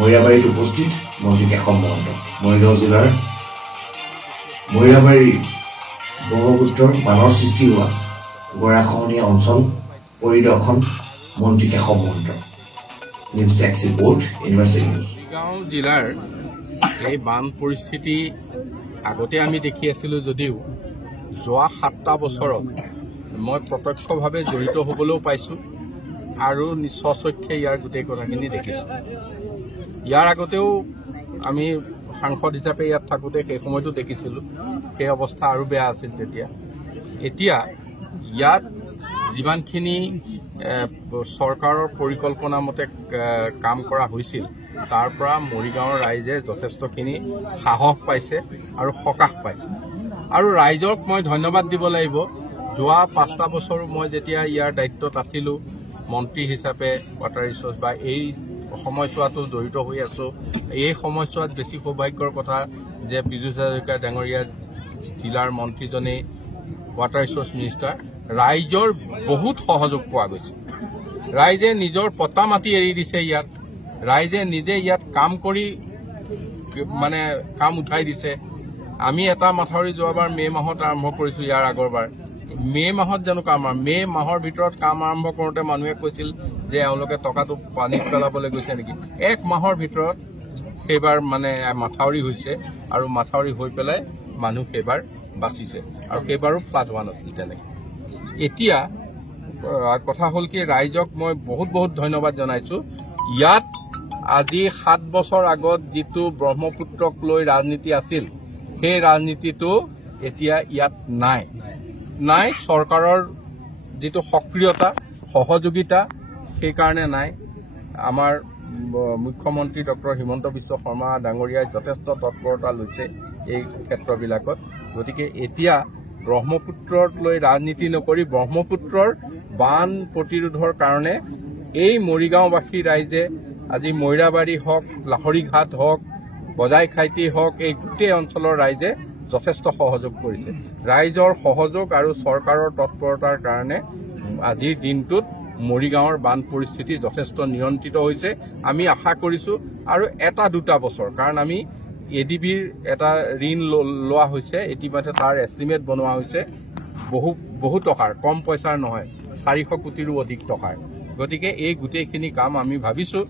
মৰিয়াবাৰীত উপস্থিত মন্ত্ৰী কেশৱ মহন্ত মৰিগাঁও জিলাৰ মৰিয়াবাৰী ব্ৰহ্মপুত্ৰৰ বানৰ সৃষ্টি হোৱা গৰাখহনীয়া অঞ্চল পৰিদৰ্শন মন্ত্ৰী Keshab Mahanta news desk report university news. Morigaon জিলাৰ এই বান পৰিস্থিতি আগতে আমি দেখি আছিলোঁ যদিও যোৱা 7টা বছৰত মই প্ৰত্যক্ষভাৱে জড়িত হ'বলৈও পাইছোঁ আৰু স্বচক্ষে ইয়াৰ গোটেই কথাখিনি দেখিছোঁ। ইয়াৰ আগতেও আমি সাংসদ হিচাপে ইয়াত থাকোঁতে সেই সময়তো দেখিছিলোঁ, সেই অৱস্থা আৰু বেয়া আছিল তেতিয়া। এতিয়া ইয়াত যিমানখিনি চৰকাৰৰ পৰিকল্পনা মতে কাম কৰা হৈছিল তাৰ পৰা মৰিগাঁৱৰ ৰাইজে যথেষ্টখিনি সাহস পাইছে আৰু সকাহ পাইছে। আৰু ৰাইজক মই ধন্যবাদ দিব লাগিব। যোৱা 5টা বছৰ মই যেতিয়া ইয়াৰ দায়িত্বত আছিলোঁ মন্ত্ৰী হিচাপে ৱাটাৰ ৰিচোৰ্চ বা এই সময়ছোৱাতো জড়িত হৈ আছোঁ, এই সময়ছোৱাত বেছি সৌভাগ্যৰ কথা যে পীযুষ হাজৰিকা ডাঙৰীয়া জিলাৰ মন্ত্ৰীজনেই ৱাটাৰ ৰিচোৰ্চ মিনিষ্টাৰ। ৰাইজৰ বহুত সহযোগ পোৱা গৈছে। ৰাইজে নিজৰ পতা মাটি এৰি দিছে ইয়াত, ৰাইজে নিজে ইয়াত কাম কৰি মানে কাম উঠাই দিছে। আমি এটা মাথাউৰি যোৱাবাৰ মে' মাহত আৰম্ভ কৰিছোঁ, ইয়াৰ আগৰবাৰ মে' মাহত জানো কাম মে' মাহৰ ভিতৰত কাম আৰম্ভ কৰোঁতে মানুহে কৈছিল যে এওঁলোকে টকাটো পানীত পেলাবলৈ গৈছে নেকি। 1 মাহৰ ভিতৰত সেইবাৰ মানে মাথাউৰি হৈছে আৰু মাথাউৰি হৈ পেলাই মানুহ সেইবাৰ বাচিছে আৰু সেইবাৰো ফ্লাড হোৱা নাছিল তেনেকৈ। এতিয়া কথা হ'ল কি, ৰাইজক মই বহুত ধন্যবাদ জনাইছোঁ। ইয়াত আজি 7 বছৰ আগত যিটো ব্ৰহ্মপুত্ৰক লৈ ৰাজনীতি আছিল সেই ৰাজনীতিটো এতিয়া ইয়াত নাই। চৰকাৰৰ যিটো সক্ৰিয়তা সহযোগিতা সেইকাৰণে নাই। আমাৰ মুখ্যমন্ত্ৰী ডক্টৰ হিমন্ত বিশ্ব শৰ্মা ডাঙৰীয়াই যথেষ্ট তৎপৰতা লৈছে এই ক্ষেত্ৰবিলাকত। গতিকে এতিয়া ব্ৰহ্মপুত্ৰক লৈ ৰাজনীতি নকৰি ব্ৰহ্মপুত্ৰৰ বান প্ৰতিৰোধৰ কাৰণে এই মৰিগাঁওবাসী ৰাইজে আজি মইৰাবাৰী হওক, লাহৰীঘাট হওক, বজাইখাইটি হওক, এই গোটেই অঞ্চলৰ ৰাইজে যথেষ্ট সহযোগ কৰিছে। ৰাইজৰ সহযোগ আৰু চৰকাৰৰ তৎপৰতাৰ কাৰণে আজিৰ দিনটোত মৰিগাঁৱৰ বান পৰিস্থিতি যথেষ্ট নিয়ন্ত্ৰিত হৈছে। আমি আশা কৰিছোঁ আৰু 1-2 বছৰ, কাৰণ আমি ADBৰ এটা ঋণ লোৱা হৈছে, ইতিমধ্যে তাৰ এষ্টিমেট বনোৱা হৈছে বহু টকাৰ, কম পইচাৰ নহয়, 400 কোটিৰো অধিক টকাৰ। গতিকে এই গোটেইখিনি কাম আমি ভাবিছোঁ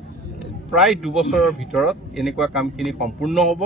প্ৰায় 2 বছৰৰ ভিতৰত এনেকুৱা কামখিনি সম্পূৰ্ণ হ'ব।